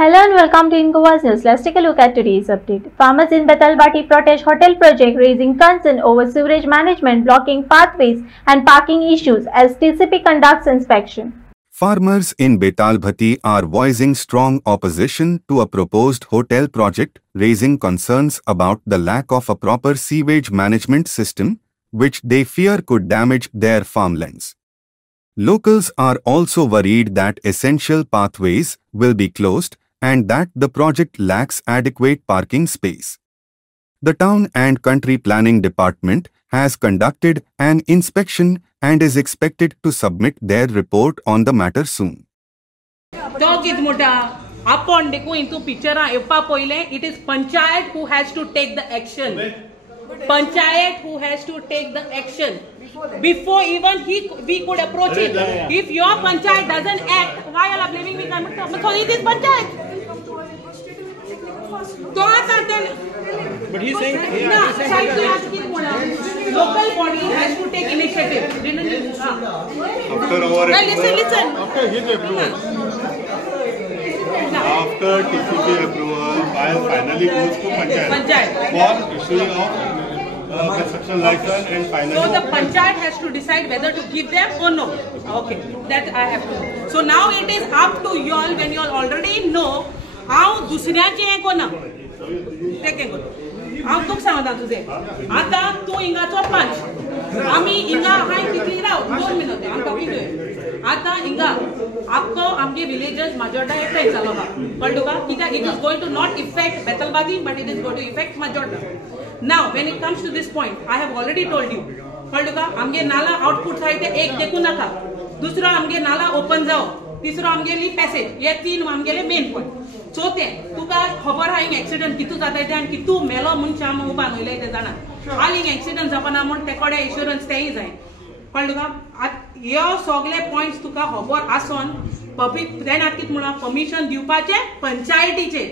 Hello and welcome to Incova's News. Let's take a look at today's update. Farmers in Betalbati protest hotel project raising concern over sewage management, blocking pathways and parking issues as TCP conducts inspection. Farmers in Betalbati are voicing strong opposition to a proposed hotel project, raising concerns about the lack of a proper sewage management system, which they fear could damage their farmlands. Locals are also worried that essential pathways will be closed and that the project lacks adequate parking space. The Town and Country Planning Department has conducted an inspection and is expected to submit their report on the matter soon. It is Panchayat who has to take the action. Panchayat who has to take the action. Before even we could approach it. If your Panchayat doesn't act, why are you blaming me? So it is Panchayat. But he's saying, local body has to take initiative. Listen. After his approval, after TCP approval, file finally goes to Panchayat for issuing of construction license and finally. So the Panchayat has to decide whether to give them or no. Okay, that I have to know. So now it is up to you all when you all already know how दुसऱ्याचे हे कोण ते के कोण हांव तुका सांगता तुझे आता तू इंगाचो पंच आमी इंगा हाय कितली राव 2 मिनिट आम टॉकिंग टू आता इंगा आपको आमगे विलेजेस majorda इफेक्ट जालो हा कळलो का कित्याक it is going to not affect Betalbati but it is going to affect majorda. Now when it comes to this point I have already told you कळलो का आमगे नाला आउटपुट आहाय ते एक देखू नका दुसरो आमगे नाला ओपन जाओ तिसरो आमगेली पॅसेज हे तीन आमगेले मेन पॉइंट चौथे तुका खबर आहा हिंग एक्सिडेंट कितू जाताय ते आनी कितू मेलो मनशा आम उबा न्हयले ते जाणा हाल हिंग एक्सिडेंट जावपाना म्हण ते कोडे इन्शुरन्स तेय जाय कळ्ळें तुका ह्यो सगळे पॉइंट्स तुका खबर आसोन पब्लीक देन आतां कितें म्हणा परमिशन दिवपाचे पंचायतीचे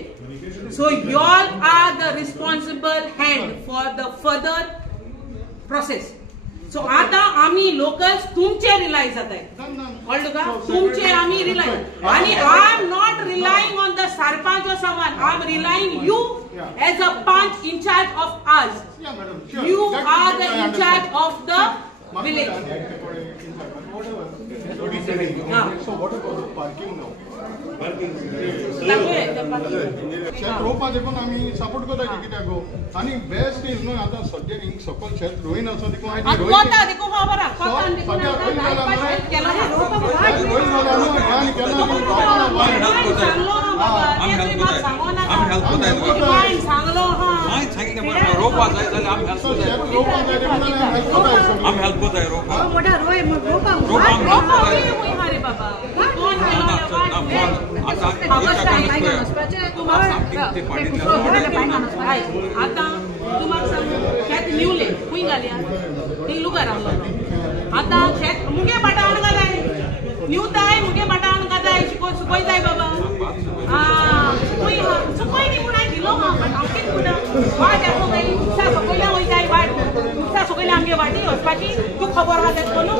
so you all are the responsible hand for the further process. So आता आम्ही लोकल्स तुमचे रिलाय जाताय कळ्ळें का तुमचे आम्ही रिलाय आणि I am not relying on the sarpanch or someone. I am relying you as a punch in charge of us. You are the in charge of the village. So what about the parking now? रोवपा देखून आमी support करता कित्याक गो आनी best is न्हू आतां सद्या हिंग सकयल शेत रोयन आसा देखून कोता देखो खबर आहा कोता आता तुम्हाला सांगू शेत निवले खूंय घालया थिंग लुकार आता शेत मुगे पाटावण घालाय निवताय मुगे पाटावण घाताय सुकोय जाय बाबा सुकोय न्ही म्हूण हांवें दिलो बट हांव कितें म्हणटा वाट येतो गई उसा सकयल्या वयताय वाट उसा सकयल्या आमगे वाटी वचपाची तूं खबर आहा तेच न्हू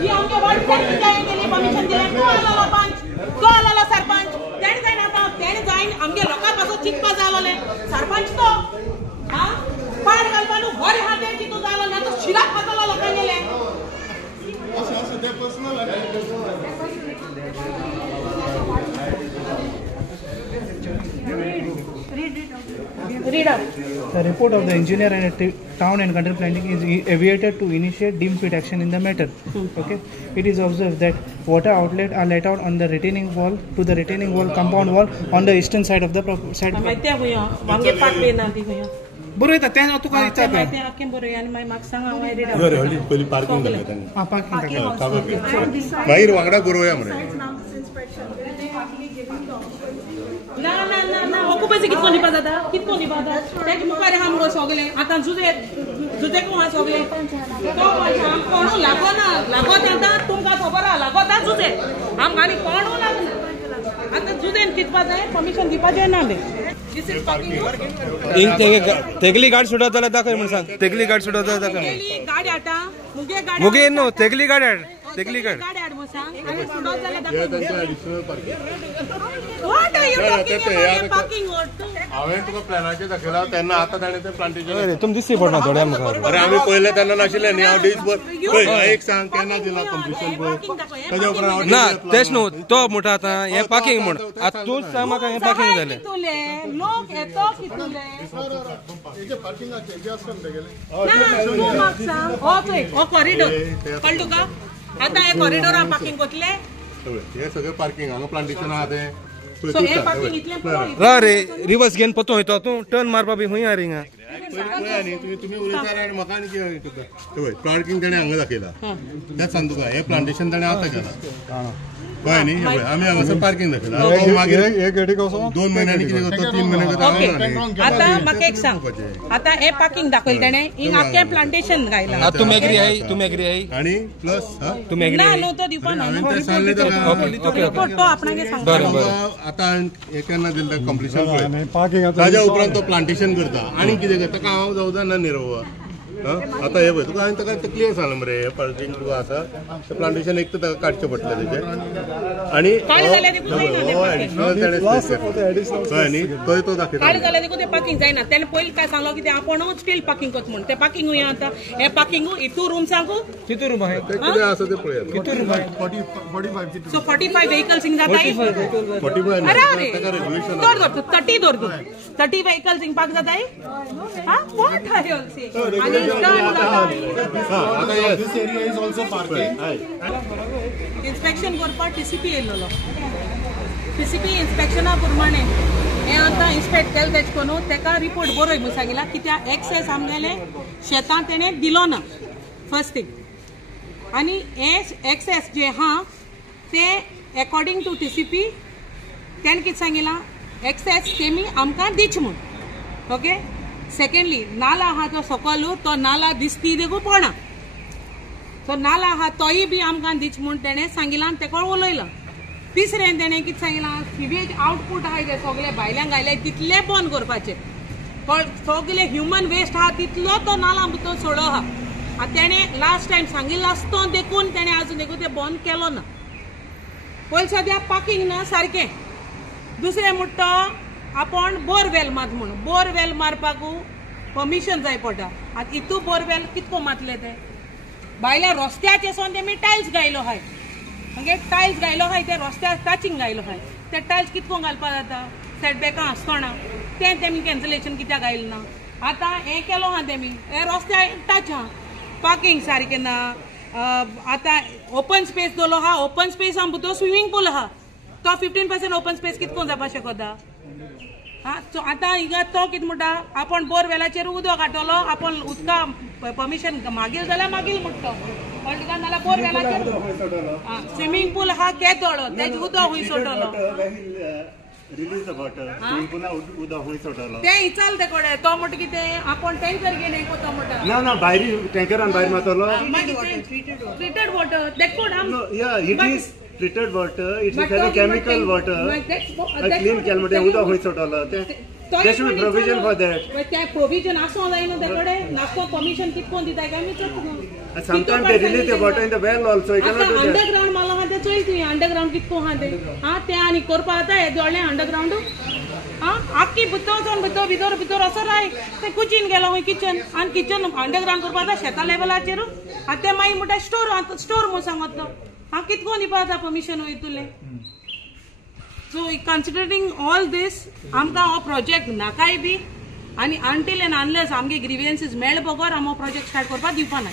ही आमगे वाट तेणी जाय गेली परमिशन दिलें तूं आसलो पंच तूं आसलो सरपंच तेणी जायन आतां तेणी जायन आमगे लोकां पासून चिंतपा जालोले सरपंच तो पाड घालपा न्हू बरें आहा तें चिंतू जालो ना तो शिराक खातलो लोकां गेले Read out. The report of the engineer and Town and Country Planning is aviated to initiate deemed fit action in the matter. Okay. It is observed that water outlets are let out on the retaining wall to the retaining wall compound wall on the eastern side of the side. माहिती आहे भैया वांगे पाटले ना ती भैया बरोबर आहे त्याने तू काय विचारता माहिती आहे आखे बरोबर आणि माय माग सांगा हांव रेड बरं हल्ली पहिली पार्किंग घालता त्यांनी हां पार्किंग भायर वांगडा बरोवया मरे ना ना ना ना ऑक्युपन्सी कितको निभा जाता कितको निभा जाता तेज मुखार हा मुगो सगळे आता जुजे को हा सगळे तो आम कोणू लागो जाता तुमका खबर आहा लागो ता जुजे आम गाडी कोणू लागना आता जुजेन कितपा जाय परमिशन दिवपाचे ना बे दिस इज टॉकिंग तेगली गाडी सुटत जाल्यार दाखय म्हण सांग तेगली गाडी सुटत जाल्यार दाखय गाडी आटा मुगे नो तेगली गाडी तेगली गाडी सांग आणि फुडो जाल्यार दाखय additional parking what are you talking about parking हांवें तुका प्लॅनाचेर दाखयला तेन्ना आतां ताणें तें प्लांटेशन तुम दिसली पडना थोडे आमकां अरे आमी पयले तेन्ना नाशिल्ले न्ही हांव डिसभर एक सांग केन्ना दिला कंप्लिशन पळय ताज्या उपरांत ना तेच न्हू तो म्हणटा आतां हें पार्किंग म्हण आतां तूच सांग म्हाका हें पार्किंग जालें लोक येतो कितुले पार्किंगाचे जे आसता तेगेले तू म्हाका सांग हो कॉरिडोर कळ्ळें तुका आतां हे कॉरिडोरान पार्किंग कोतले हे सगळें पार्किंग हांगा प्लांटेशन आहा तें सो हे पार्किंग इतलें पुरो रा रे रिवर्स घेवन पतो वयता तूं टर्न मारपा बी खंय रे हिंगा तुम्ही उलयता आनी म्हाका आनी कितें तुका पार्किंग ताणें हांगा दाखयला तेंच सांग तुका हे प्लांटेशन ताणें आतां केलां कळ्ळें न्ही आमी हांगासर पार्किंग दाखयला मागीर 2 म्हयन्यांनी कितें करता 3 म्हयने करता आतां म्हाका एक सांग आतां हे पार्किंग दाखयलें ताणें हिंग आख्खें प्लांटेशन घायलां तुम एग्री आई आनी प्लस तुम एग्री ना न्हू तो दिवपा ना हांवें तें सांगलें ताका रिपोर्ट तो आपणागे सांगता आतां हे केन्ना दिलें कंप्लिशन पळय ताज्या उपरांत तो प्लांटेशन करता आनी कितें करता ताका हांव जावं ना निरव आतां हे पळय तुका हांवें ताका क्लियर सांगलें मरे हे पार्किंग तुका आसा तें प्लांटेशन एक तर ताका काडचें पडटलें तेजें आनी एडिशनल ताणें कळ्ळें न्ही थंय तो दाखयता काळ जाल्यार देखून तें पार्किंग जायना तेणें पयलीं काय सांगलो की तें आपूणूच स्टील पार्किंग करता म्हणून तें पार्किंग हुंय आतां हे पार्किंग टू रुम्सांकू कितू रूम आहे तें कितें आसा तें पळयात कितू रूम आहे 45 सो 45 व्हेकल्स हिंग जाताय 45 अरे अरे ताका रेग्युलेशन दर 30 दर 30 व्हेकल्स हिंग पार्क जाताय हा व्हॉट आर यू से आणि this area is also parking. Inspection करपाक टीसीपी येयल्लो टीसीपी इन्स्पेक्शना प्रमाणे हे आतां इन्स्पेक्ट केलें तेज कोनू तेका रिपोर्ट बरोय म्हणून सांगिला कित्याक एक्सेस आमगेले शेतां तेणें दिलो ना फर्स्ट थिंग आनी हे एक्सेस जे आहा ते अकॉर्डिंग टू टीसीपी तेणें कितें सांगिलां एक्सेस तेमी आमकां दीच म्हूण ओके सेकंडली नाला आहा तो सकलू तो नाला दिसती देखू पडना सो नाला आहा तोय बी आमकां दीच म्हूण तेणें सांगिलां तेका उलयलां तिसरें तेणें कितें सांगिलां सिवेज आउटपूट आहाय ते सगळे भायल्यान घायले तितले बंद करपाचे सगळे ह्युमन वेस्ट आहा तितलो तो नाला भितर सोडो आहा आतां तेणें लास्ट टायम सांगिल्लो आसतो देखून तेणें आजून देखून ते बंद केलो ना पयलीं सद्याक पार्किंग ना सारकें दुसरें म्हणटा आपण बोरवेल मात म्हणून बोरवेल मारपाकू परमिशन जाय पडटा आतां इतू बोरवेल कितको मातले ते भायल्या रस्त्याचे सोन तेमी टायल्स घायलो आहाय म्हणजे टायल्स घायलो आहाय ते रस्त्याक टाचिंग घायलो आहाय ते टायल्स कितको घालपा जाता सेटबॅकां आसतना तें तेमी कॅन्सलेशन कित्याक घायलें ना आतां हें केलो आहा तेमी हे रस्त्याक टच आहा पार्किंग सारकें ना आतां ओपन स्पेस दवरलो आहा ओपन स्पेसा भितर स्विमींग पूल आहा तो 15% ओपन स्पेस कितको जावपा शकता सो आतां हिंगा तो कितें म्हणटा आपण बोरवेलाचेर उदक काडटलो आपण उदका परमिशन मागील जाल्यार मागील म्हणटा कळ्ळें तुका नाल्यार बोरवेलाचेर स्विमींग पूल आहा केदोळो तेज उदक हुंय सोडटलो तें इचाल ते कोडे तो म्हणटा कितें आपण टँकर घेवन हें कोता म्हणटा ना भायर टँकरान भायर मारतलो treated water that code treated water, it is very chemical water. Clean calmate uda hoy sotala. There should be provision for that. But that provision aso nahi no dekode. Nasko permission kitko dita hai kami chakku. Sometimes they release the water in the well also. You cannot do that. Underground mala hande choiti underground kitko hande. Ha te ani korpa ata hai jole underground. Ha akki button bidor asar hai. Te kitchen gelo hoy kitchen an kitchen underground korpa ata sheta level acheru. Ate mai muta store mo sangatlo. हाँ कितको नहीं पाता permission हुई तुले so considering all दिस आमकां हो project नाकाय बी आनी अनटील end unless आमगे ग्रीवियन्सीस मेळ बगर आम हो प्रोजेक्ट स्टार्ट करपाक दिवपा ना